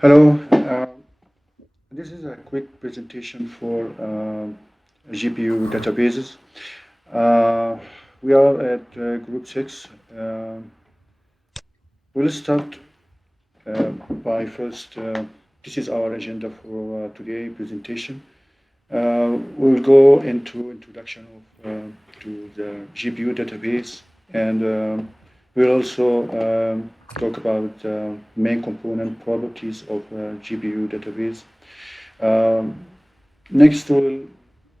Hello, this is a quick presentation for GPU databases. Uh, we are at group 6. We'll start by first, this is our agenda for today presentation. We'll go into introduction to the GPU database, and we'll also talk about main component properties of GPU database. Um, Next, we'll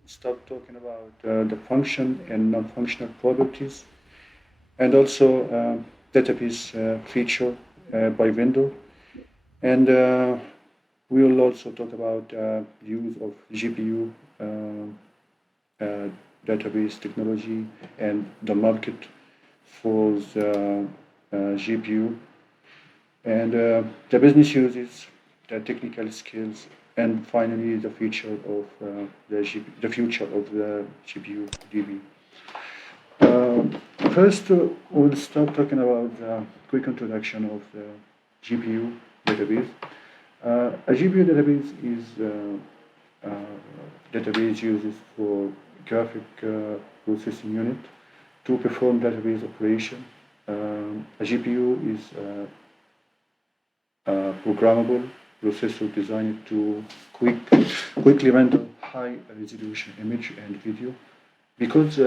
start talking about the function and non-functional properties, and also database feature by vendor. And we will also talk about use of GPU uh, database technology and the market for the GPU, and the business uses, the technical skills, and finally the future of the future of the GPU DB. First, we'll start talking about the quick introduction of the GPU database. A GPU database is database uses for graphic processing unit to perform database operation. A GPU is programmable processor designed to quickly render high resolution image and video. Because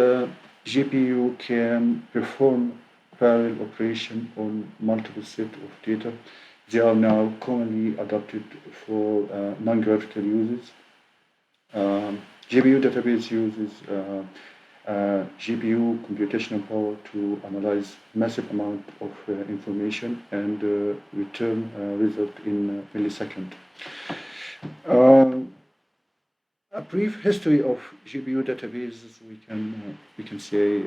GPU can perform parallel operation on multiple sets of data, they are now commonly adopted for non-graphical uses. GPU database uses GPU computational power to analyze massive amount of information and return result in millisecond. Uh, a brief history of GPU databases, we can say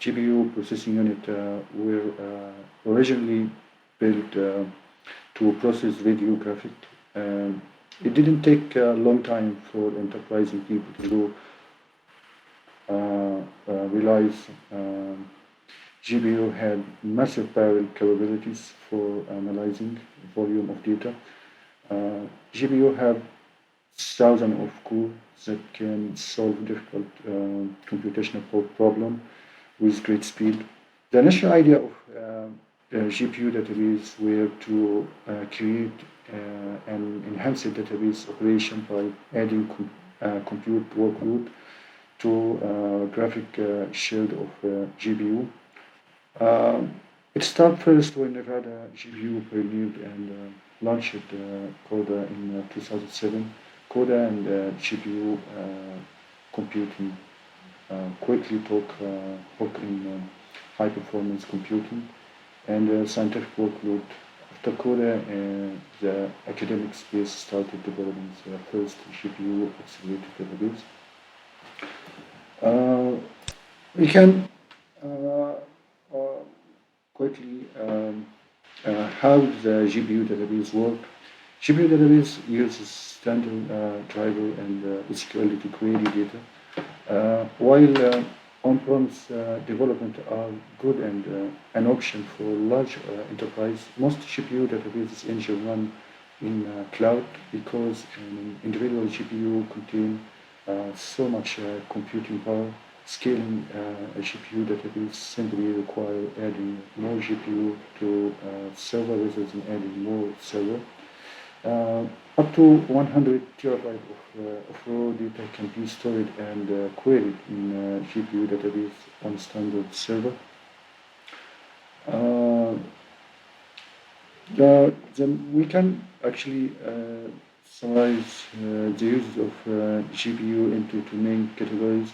GPU processing unit were originally built to process video graphic. It didn't take a long time for enterprising people to realize GPU had massive parallel capabilities for analyzing volume of data. GPU have thousands of cores that can solve difficult computational problem with great speed. The initial idea of the GPU database were to create an enhanced database operation by adding compute workload to graphic shield of GPU. It started first when Nevada GPU pioneered and launched CODA in 2007. CODA and GPU computing quickly took in high performance computing and scientific workload. After CODA, the academic space started developing the first GPU accelerated database. Uh, we can uh, uh, quickly how the GPU database work. GPU database uses standard driver and SQL to query data, while on-premise development are good and an option for large enterprise. Most GPU databases engine run in cloud because an individual GPU contain so much computing power. Scaling a GPU database simply require adding more GPU to server rather than adding more server. Uh, Up to 100 terabyte of raw data can be stored and queried in GPU database on standard server. Uh, we can actually summarize the use of GPU into two main categories.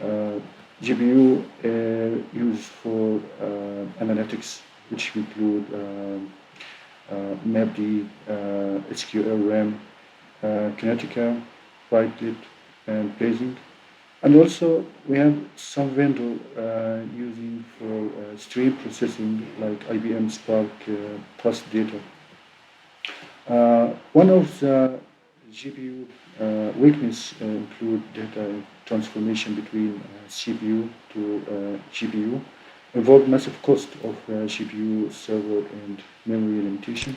Uh, GPU used for analytics, which include MapD, SQL RAM, Kinetica, Python, and Blazing. And also we have some vendor using for stream processing like IBM Spark Trust Data. One of the GPU weakness include data transformation between CPU to GPU, involve massive cost of GPU server and memory limitation.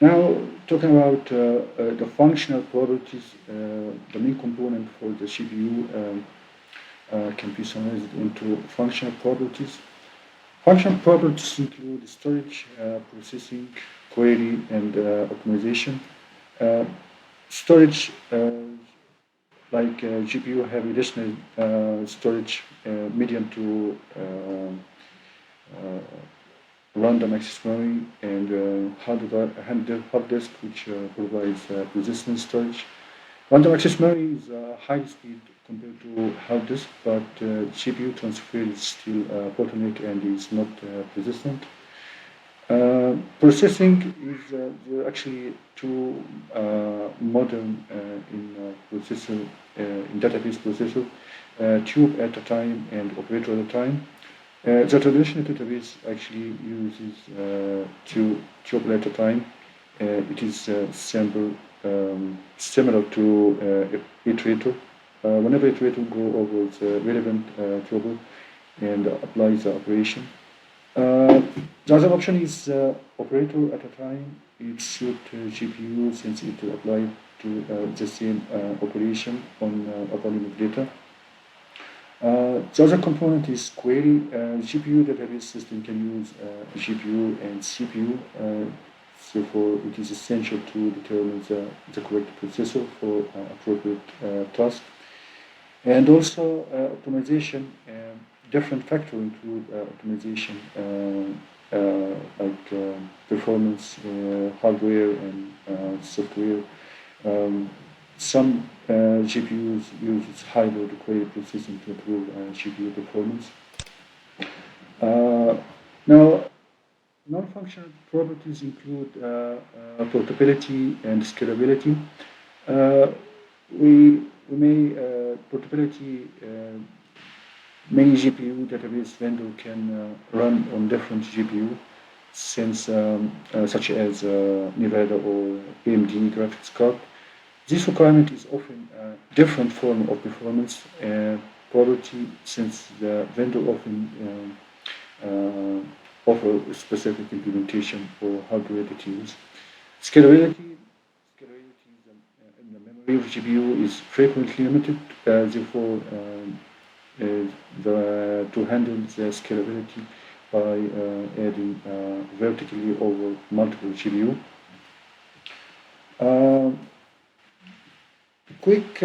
Now, talking about the functional properties, the main component for the CPU can be summarized into functional properties. Functional properties include storage, processing, query, and optimization. Uh, Storage, like GPU, have additional storage medium to uh, random access memory and hard disk, which provides persistent storage. Random access memory is high speed compared to hard disk, but GPU transfer is still bottleneck and is not persistent. Processing is there are actually two modern in processor in database processor, tube at a time and operator at a time. The traditional database actually uses two tuple at a time. It is similar to iterator. Whenever iterator go over the relevant tuple and applies the operation. Uh, the other option is operator at a time. It suits GPU since it applies to the same operation on a volume of data. The other component is query. GPU database system can use GPU and CPU. Therefore, it is essential to determine the correct processor for appropriate task. And also optimization. Different factors include optimization like performance, hardware, and software. Um, some GPUs use high-load query processing to improve GPU performance. Uh, Now, non-functional properties include portability and scalability. Uh, we may portability. Many GPU database vendor can run on different GPU, since such as Nevada or AMD graphics card. This requirement is often a different form of performance property, since the vendor often offer specific implementation for hardware details. Scalability in the memory of GPU is frequently limited, therefore uh, to handle the scalability by adding vertically over multiple GPU. Uh, Quick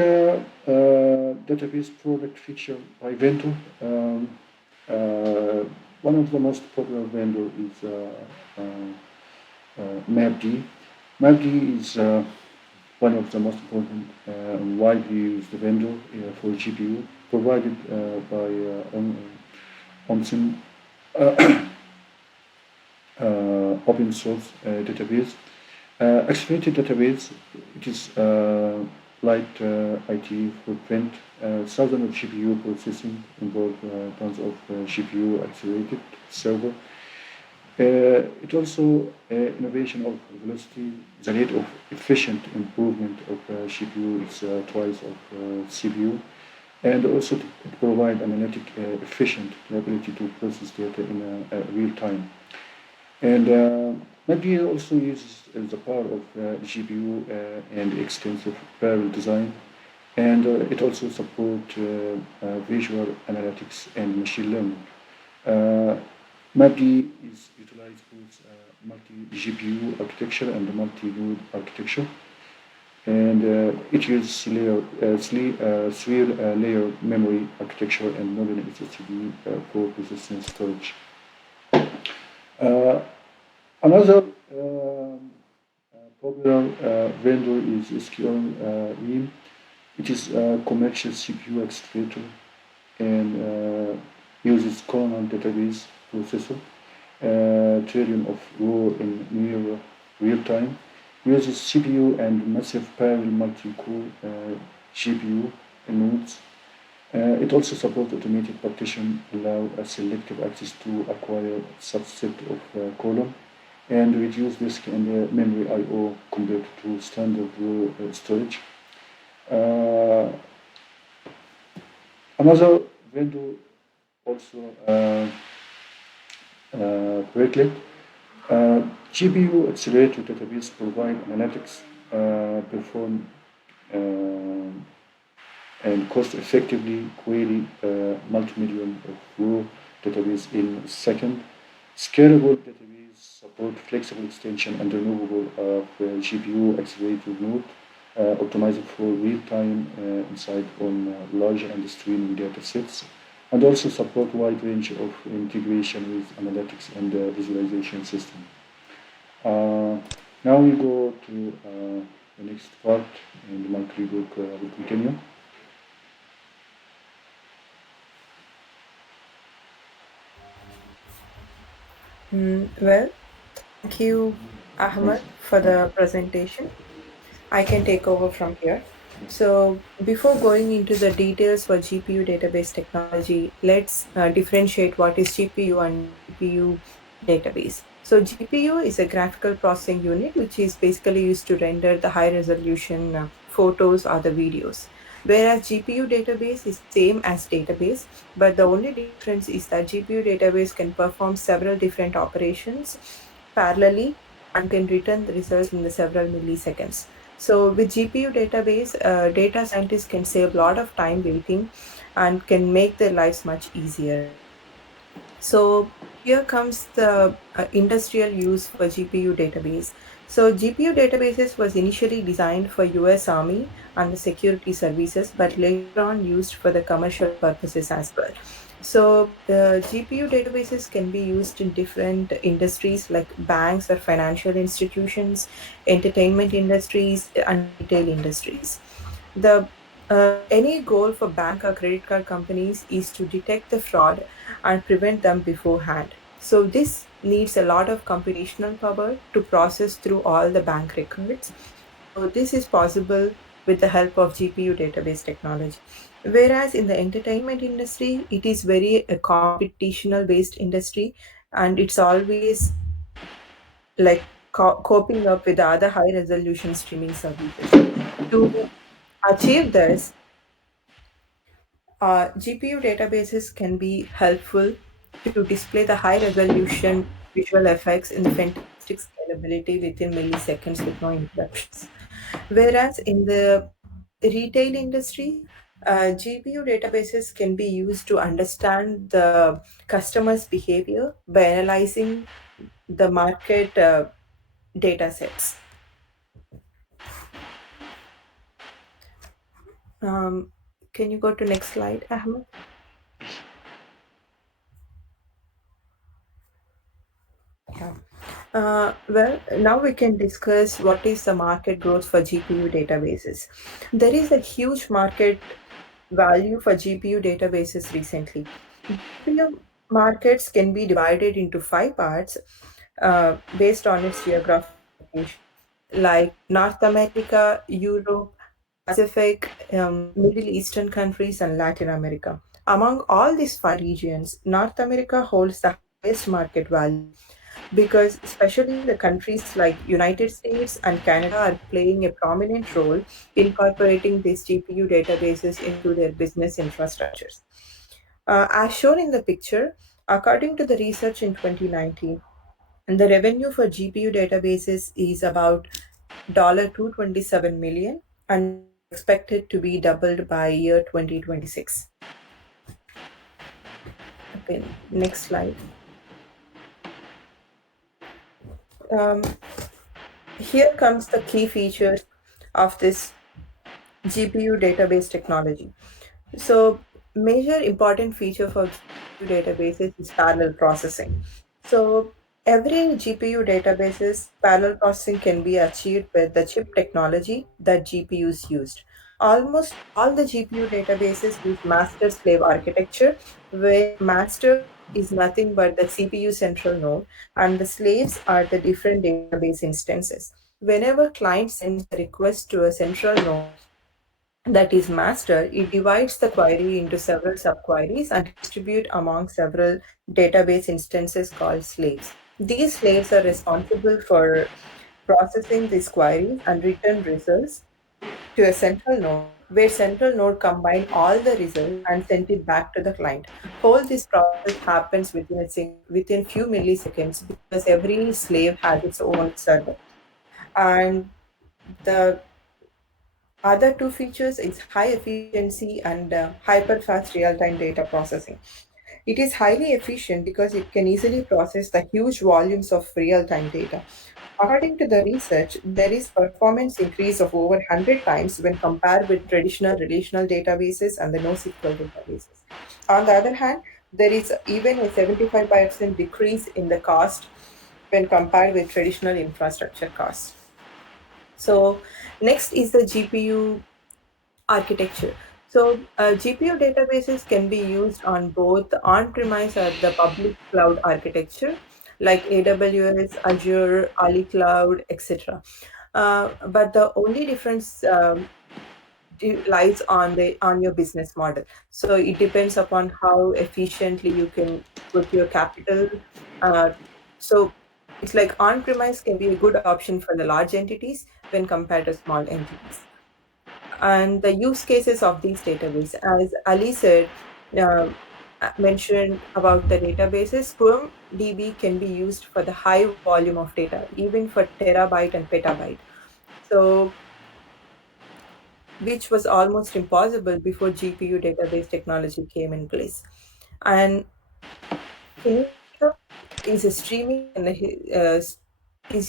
database product feature by vendor. Uh, One of the most popular vendor is MapD. MapD is one of the most important widely used vendor for GPU, provided by ONSIM open source database. Accelerated database, it is light IT footprint, thousands of GPU processing involve tons of GPU accelerated server. It also innovation of velocity, the rate of efficient improvement of GPU is twice of CPU, and also to provide analytic efficient ability to process data in real time. And maybe it also uses the power of GPU and extensive parallel design, and it also supports visual analytics and machine learning. Uh, MAPD is utilized both multi-GPU architecture and multi-node architecture, and it uses sphere layer memory architecture and modern SSD for persistent storage. Uh, Another popular vendor is SQL It is a commercial CPU accelerator and uses Colonel database processor, trillion of raw in near real time, uses CPU and massive parallel multi-core GPU nodes. It also supports automated partition, allow a selective access to acquire subset of column, and reduce disk and memory I/O compared to standard raw storage. Uh, Another vendor also Berkeley. Uh, GPU accelerated database provide analytics, perform and cost effectively query multi-million of raw database in a second. Scalable database support flexible extension and removable of GPU accelerated node, optimized for real-time insight on large and streaming data sets, and also support wide range of integration with analytics and visualization system. Uh, Now we go to the next part, and my colleague will continue. Well, thank you, Thanks. Ahmed, for the presentation. I can take over from here. So, before going into the details for GPU database technology, let's differentiate what is GPU and GPU database. So, GPU is a graphical processing unit which is basically used to render the high resolution photos or the videos. Whereas GPU database is same as database, but the only difference is that GPU database can perform several different operations parallelly and can return the results in the several milliseconds. So with GPU database, data scientists can save a lot of time waiting and can make their lives much easier. So here comes the industrial use for GPU database. So GPU databases was initially designed for US Army and the security services, but later on used for the commercial purposes as well. So GPU databases can be used in different industries like banks or financial institutions, entertainment industries, and retail industries. The any goal for bank or credit card companies is to detect the fraud and prevent them beforehand. So this needs a lot of computational power to process through all the bank records. So this is possible with the help of GPU database technology. Whereas in the entertainment industry, it is very a computational based industry, and it's always like coping up with the other high resolution streaming services. To achieve this, GPU databases can be helpful to display the high resolution visual effects in fantastic scalability within milliseconds with no interruptions. Whereas in the retail industry, GPU databases can be used to understand the customer's behavior by analyzing the market data sets. Um, can you go to next slide, Ahmed? Yeah. Well, now we can discuss what is the market growth for GPU databases. There is a huge market value for GPU databases recently. GPU markets can be divided into five parts based on its geographical location, like North America, Europe, Pacific, Middle Eastern countries, and Latin America. Among all these five regions, North America holds the highest market value because especially the countries like United States and Canada are playing a prominent role incorporating these GPU databases into their business infrastructures. As shown in the picture, according to the research in 2019, the revenue for GPU databases is about $227 million, and it is expected to be doubled by year 2026. Okay, next slide. Um, Here comes the key features of this GPU database technology. So, major important feature for GPU databases is parallel processing. So, every GPU databases parallel processing can be achieved with the chip technology that GPUs used. Almost all the GPU databases use master slave architecture, where master is nothing but the CPU central node, and the slaves are the different database instances. Whenever client sends a request to a central node, that is master, it divides the query into several subqueries and distribute among several database instances called slaves. These slaves are responsible for processing these queries and return results to a central node where central node combined all the results and sent it back to the client. Whole this process happens within few milliseconds because every slave has its own server. And the other two features is high efficiency and hyper fast real time data processing. It is highly efficient because it can easily process the huge volumes of real time data. According to the research, there is performance increase of over 100 times when compared with traditional relational databases and the NoSQL databases. On the other hand, there is even a 75% decrease in the cost when compared with traditional infrastructure costs. So, next is the GPU architecture. So, GPU databases can be used on both on-premise or the public cloud architecture, like AWS, Azure, Ali Cloud, etc. But the only difference lies on your business model. So it depends upon how efficiently you can put your capital. Uh, so it's like on-premise can be a good option for the large entities when compared to small entities. And the use cases of these databases, as Ali said, uh, mentioned about the databases, Sperm DB can be used for the high volume of data, even for terabyte and petabyte. So, which was almost impossible before GPU database technology came in place. And Kinetica is a streaming and is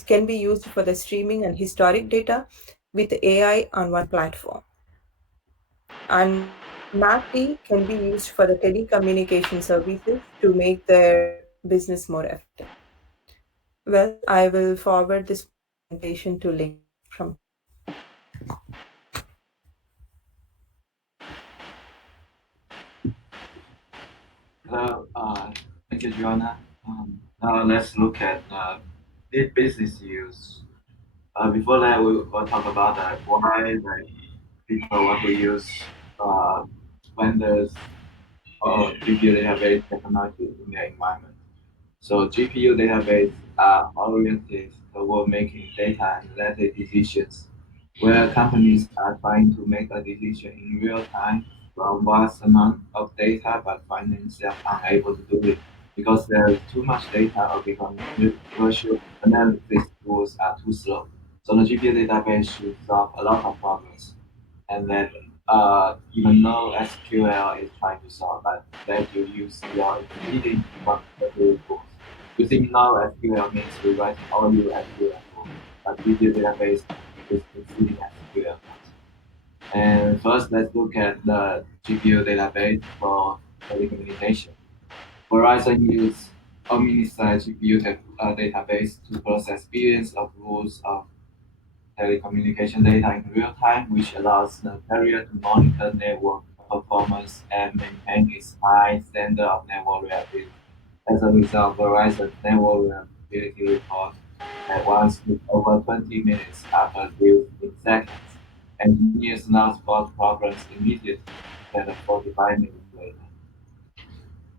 can be used for the streaming and historic data with AI on one platform. And MACD can be used for the telecommunication services to make their business more effective. Well, I will forward this presentation to link from. Hello, thank you, Joanna. Now let's look at the business use. Before that, we will talk about why people want to use uh, vendors or GPU database technology in their environment. So GPU database are oriented toward making data and related decisions, where companies are trying to make a decision in real time from vast amount of data but find themselves unable to do it because there is too much data or because virtual analysis tools are too slow. So the GPU database should solve a lot of problems and then even though SQL is trying to solve that, that you use your existing quantitative tools. Using NoSQL means rewriting all your SQL code, but video database is exceeding SQL code. And first, let's look at the GPU database for telecommunication. Verizon uses OmniSci GPU database to process billions of rows of telecommunication data in real time, which allows the carrier to monitor network performance and maintain its high standard of network reliability. As a result, Verizon's network reliability report that once took over 20 minutes after built in seconds. Engineers now spot problems immediately instead of 45 minutes later.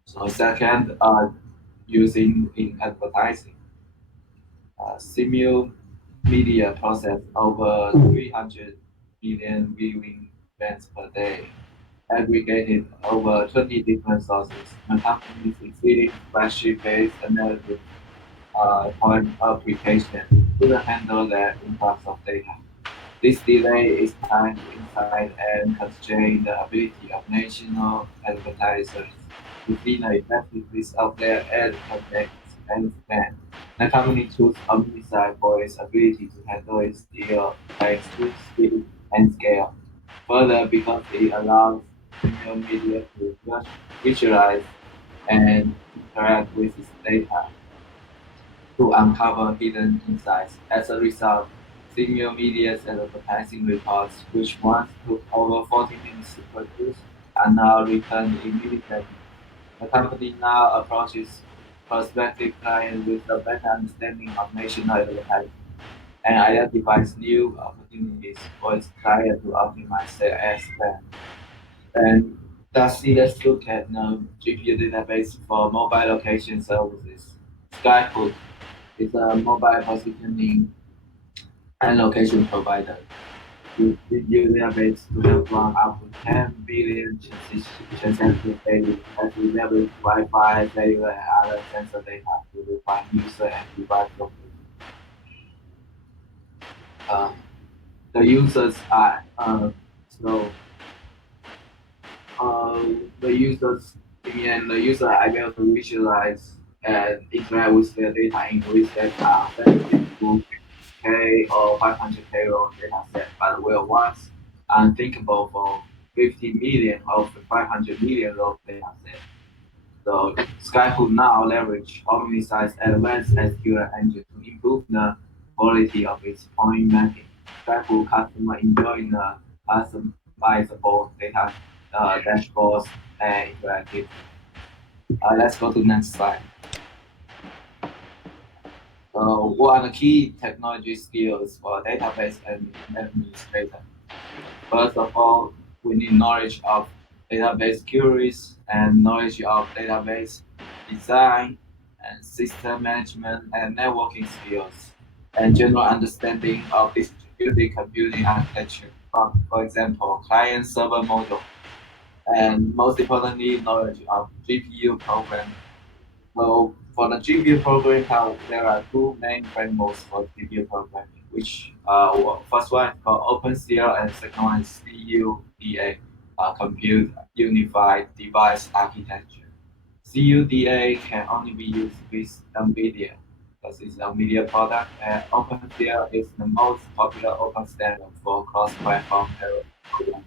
So second, using in advertising. Simul Media process over 300 million viewing events per day, aggregated over 20 different sources. The company succeeded spreadsheet-based analysis point application couldn't handle the influx of data. This delay is time to insight and constrain the ability of national advertisers to see the effectiveness of their ad campaigns and spend. The company chose Omnisci for its ability to handle its deal by its speed and scale. Further, because it allows premium media to visualize and interact with its data to uncover hidden insights. As a result, Signal Media's advertising reports, which once took over 40 minutes to produce, are now returned immediately. The company now approaches prospective clients with a better understanding of national advertising and identifies new opportunities for its clients to optimize their ad spend. And lastly, let's look at GPU database for mobile location services. Skyhook is a mobile positioning and location provider. use GPU database to help run up to 10 billion transactions daily as we leverage Wi-Fi, cellular, and other sensor data to refine user and device location. Uh, the users are so uh, the users and the user are able to visualize and interact with their data in ways that are sensitive to 50K or 500K raw data set, but were once unthinkable for 50 million or 500 million raw data set. So Skype now leverage Omnisci's advanced SQL engine to improve the quality of its point mapping. Skype customer enjoy the customizable data dashboards and interactive. Let's go to the next slide. What are the key technology skills for database administrator? First of all, we need knowledge of database queries and knowledge of database design and system management and networking skills and general understanding of distributed computing architecture. For example, client server model and most importantly, knowledge of GPU programming. So for the GPU programming, there are two main frameworks for GPU programming, which first one is called OpenCL and second one is CUDA, Compute Unified Device Architecture. CUDA can only be used with NVIDIA because it's a NVIDIA product, and OpenCL is the most popular open standard for cross-platform programming.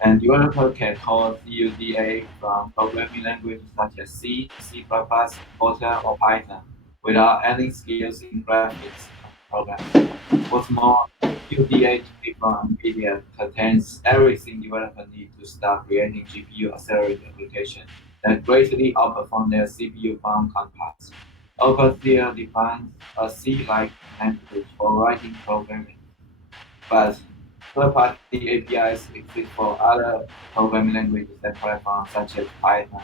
And developer can call CUDA from programming languages such as C, C++, Fortran, or Python without any skills in graphics programming. What's more, CUDA from NVIDIA contains everything developers need to start creating GPU accelerated applications that greatly outperform their CPU-bound counterparts. OpenCL defines a C-like language for writing programming, but third-party APIs exist for other programming languages and platforms such as Python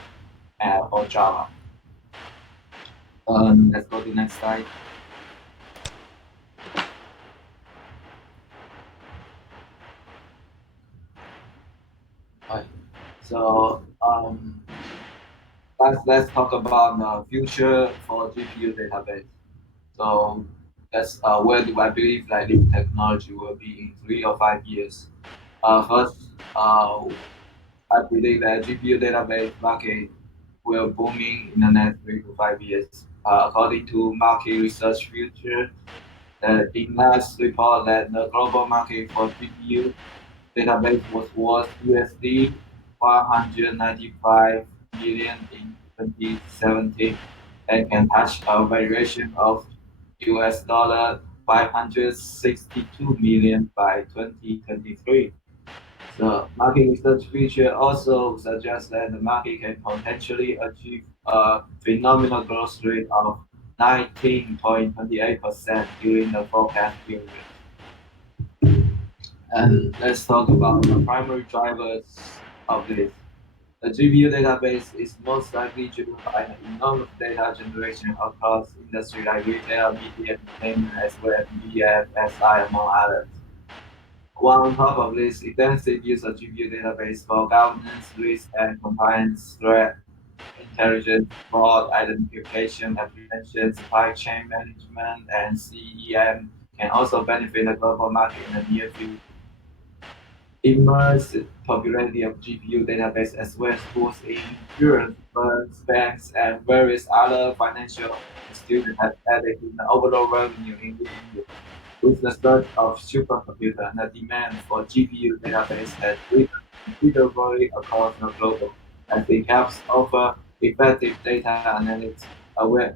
or Java. Let's go to the next slide. Right. So let's talk about the future for GPU database. So that's where do I believe that this technology will be in 3 or 5 years. First, I believe that GPU database market will booming in the next 3 to 5 years. According to Market Research Future, in last report that the global market for GPU database was worth USD 195 billion in 2017 and can touch a valuation of US dollar 562 million by 2023. The market research feature also suggests that the market can potentially achieve a phenomenal growth rate of 19.28% during the forecast period. And let's talk about the primary drivers of this. The GPU database is most likely driven by the enormous data generation across industries like retail, media, entertainment, as well as BFSI, among others. While on top of this, extensive use of GPU database for governance, risk, and compliance, threat intelligence, fraud identification, apprehension, supply chain management, and CEM can also benefit the global market in the near future. Immense popularity of GPU database as well as tools in insurance, firms, banks, and various other financial institutions have added in the overall revenue in recent years. With the surge of supercomputer, the demand for GPU database has risen considerably across the globe, as it helps offer effective data analytics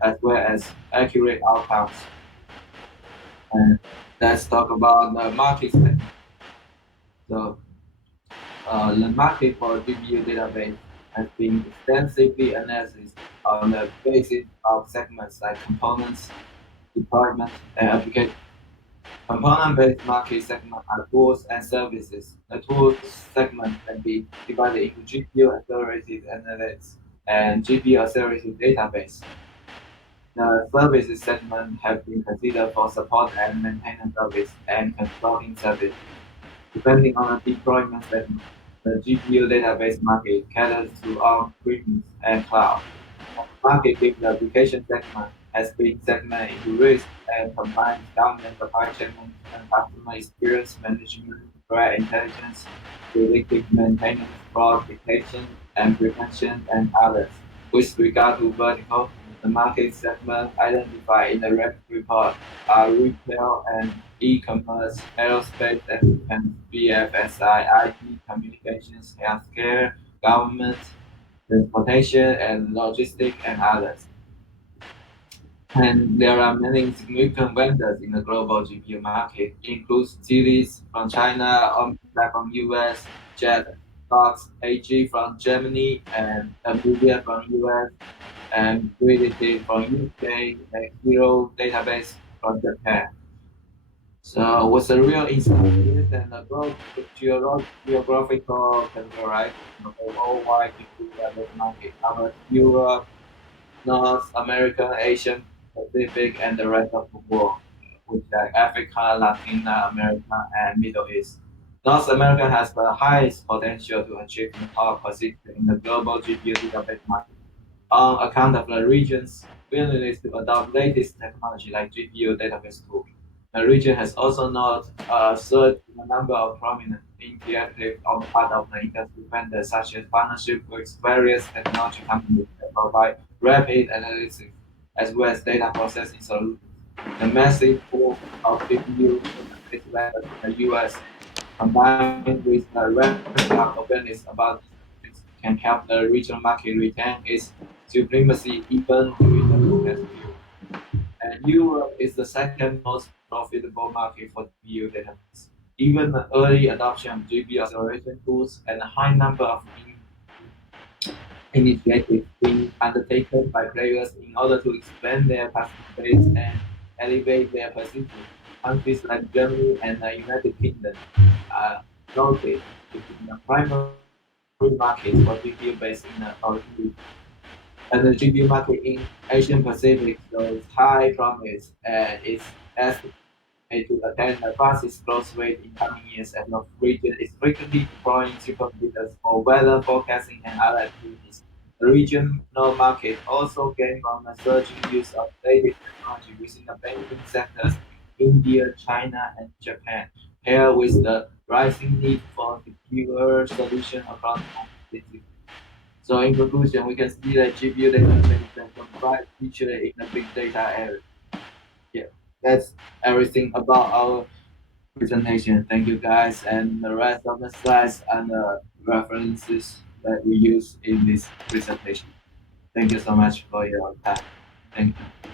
as well as accurate outcomes. And let's talk about the market segment. So, the market for GPU database has been extensively analyzed on the basis of segments like components, deployment, and application. Component-based market segment are tools and services. The tools segment can be divided into GPU accelerated analytics and GPU accelerated database. The services segment have been considered for support and maintenance service and consulting service. Depending on the deployment segment, the GPU database market caters to on-premise and cloud. Market given the application segment has been segmented into risk and combines government supply chain management, customer experience management, threat intelligence, predictive maintenance, fraud detection, and prevention, and others. With regard to vertical, the market segment identified in the REP report are retail and e-commerce, aerospace and defense, BFSI, IT, communications, healthcare, government, transportation and logistics and others. And there are many significant vendors in the global GPU market, includes Series from China, Omnicom from US, Jet, Fox, AG from Germany, and NVIDIA from US, and Gridity from UK, and Hero Database from Japan. So what's the real insight is and the geographical categorization of the worldwide GPU market covers Europe, North America, Asia, Pacific, and the rest of the world, which are Africa, Latin America, and Middle East. North America has the highest potential to achieve the top position in the global GPU database market on account of the region's willingness to adopt latest technology like GPU database tools. The region has also not surged in the number of prominent initiatives on the part of the industry vendors, such as partnership with various technology companies that provide rapid analytics as well as data processing solutions. The massive pool of GPU database vendors in the US, combined with the ramping up awareness about these topics, can help the regional market retain its supremacy even during the recent period. And Europe is the second most profitable market for GPU database. Even the early adoption of GPU acceleration tools and a high number of initiatives being undertaken by players in order to expand their customer base and elevate their position. Countries like Germany and the United Kingdom are noted to be the primary markets for GPU based in the Oriental. And the GPU market in Asian Pacific shows high promise and is estimated to attain the fastest growth rate in coming years as the region is frequently deploying supercomputers for weather forecasting and other activities. The regional market also gained from the surging use of latest technology within the banking sectors in India, China, and Japan, paired with the rising need for secure solutions across multiple. So in conclusion, we can see that GPU database has a bright future in the big data area. Yeah, that's everything about our presentation. Thank you guys, and the rest of the slides and the references that we use in this presentation. Thank you so much for your time. Thank you.